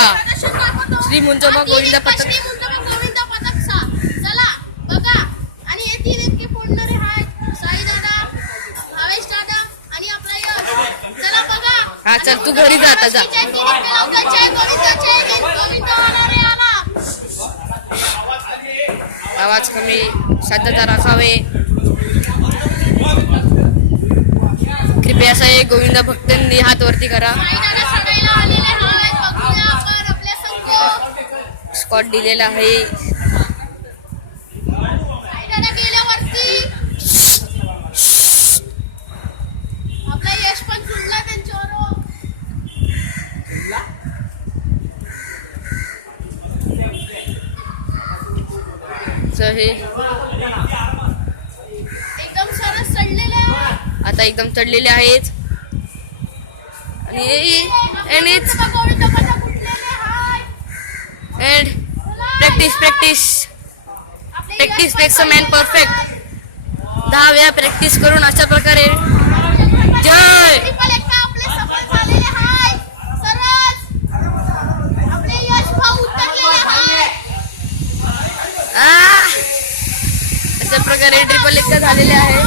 श्री मुंजोबा गोविंद पथक. चला बघा. आणि येथील इतके फोडणारे आहेत साई दादा, भावेश दादा आणि आपला यश. चला बघा. हा चल तू घरी जा आता जा. आवाज कमी शांतता राखावे. कृपया साई गोविंद भक्तांनी हात वरती करा. स्कॉट दिलेला आहे. आपला यश पण जुळला त्यांच्यावर. हे एकदम सरस चढलेले आता एकदम चढलेले आहेत. आणि practice makes a man perfect. 10 वेळा प्रॅक्टिस करून अशा प्रकारे जय. अशा प्रकारे ट्रिपल एकदा झालेले आहे.